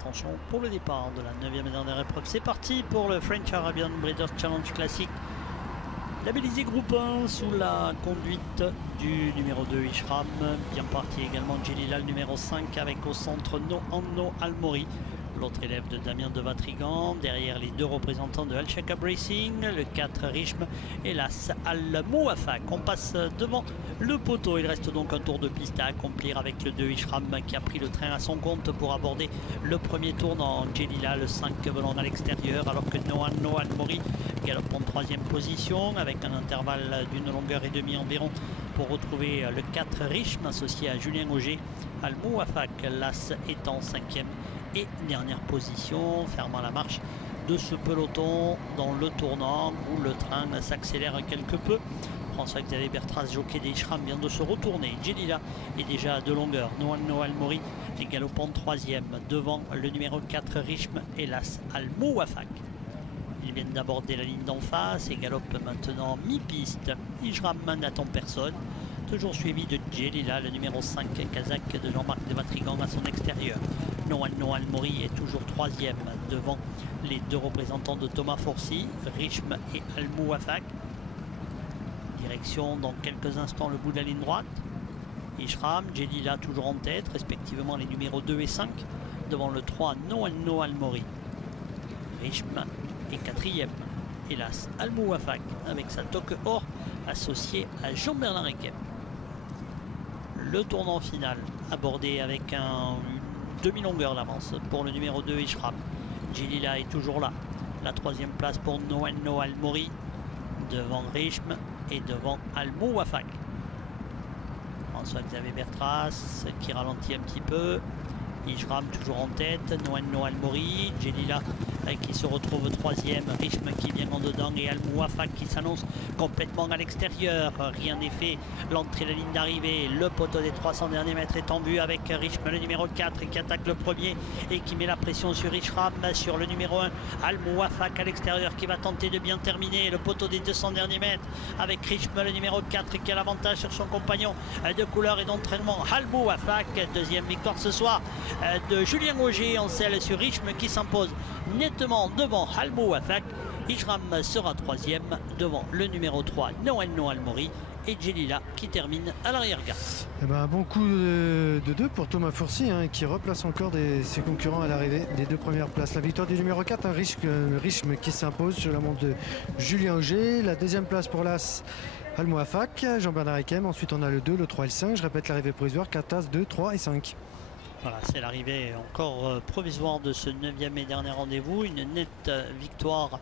Attention pour le départ de la 9e et dernière épreuve. C'est parti pour le French Arabian Breeders' Challenge Classique. Labellisé groupe 1 sous la conduite du numéro 2 Ishram. Bien parti également Jelila, le numéro 5 avec au centre No Almori. L'autre élève de Damien de Vatrigan. Derrière les deux représentants de Al Shakab Racing, le 4 Richm et l'As Al Mouafak. On passe devant le poteau. Il reste donc un tour de piste à accomplir avec le 2 Ishram qui a pris le train à son compte pour aborder le premier tour dans Jelila, le 5 venant à l'extérieur, alors que No Almori galope en 3e position avec un intervalle d'une longueur et demie environ pour retrouver le 4 Richm associé à Julien Auger. Al Mouafak, l'As est en 5e et dernière position, fermant la marche de ce peloton dans le tournant où le train s'accélère quelque peu. François-Xavier Bertras, jockey des Ishram, vient de se retourner. Jelila est déjà de longueur. No Almori est galopant 3e devant le numéro 4 Richm et l'As Al Mouafak. Ils viennent d'aborder la ligne d'en face et galopent maintenant mi-piste. Ishram n'attend personne. Toujours suivi de Jelila, le numéro 5 kazakh de Jean-Marc de Vatrigan à son extérieur. No Almori est toujours 3e devant les deux représentants de Thomas Forcy, Richm et Al Mouafak. Direction dans quelques instants le bout de la ligne droite. Ishram, Jelila toujours en tête, respectivement les numéros 2 et 5, devant le 3 No Almori. Richm est 4e. Hélas, Al Mouafak avec sa toque or associée à Jean-Bernard Ekem. Le tournant final abordé avec une demi-longueur d'avance pour le numéro 2 Ishram. Jelila est toujours là. La 3e place pour No Almori devant Richm et devant Al Mouafak. François-Xavier Bertras qui ralentit un petit peu. Ishram toujours en tête. No Almori. Jelila qui se retrouve 3e, Richm qui vient en dedans et Al Mouafak qui s'annonce complètement à l'extérieur. Rien n'est fait, l'entrée, la ligne d'arrivée, le poteau des 300 derniers mètres est en vue avec Richm, le numéro 4 qui attaque le premier et qui met la pression sur Ishram, sur le numéro 1 Al Mouafak à l'extérieur qui va tenter de bien terminer le poteau des 200 derniers mètres avec Richm, le numéro 4 qui a l'avantage sur son compagnon de couleur et d'entraînement Al Mouafak. Deuxième victoire ce soir de Julien Auger en selle sur Richm qui s'impose nettement devant Al Mouafak. Ishram sera 3e devant le numéro 3 No Almori et Jelila qui termine à l'arrière-garde. Un bon coup de 2 pour Thomas Forcy qui replace encore ses concurrents à l'arrivée des 2 premières places. La victoire du numéro 4, Richm qui s'impose sur la montre de Julien Auger. La 2e place pour l'As Al Mouafak, Jean-Bernard Ekem. Ensuite on a le 2, le 3 et le 5. Je répète l'arrivée provisoire 4 As, 2, 3 et 5. Voilà, c'est l'arrivée encore provisoire de ce 9e et dernier rendez-vous. Une nette victoire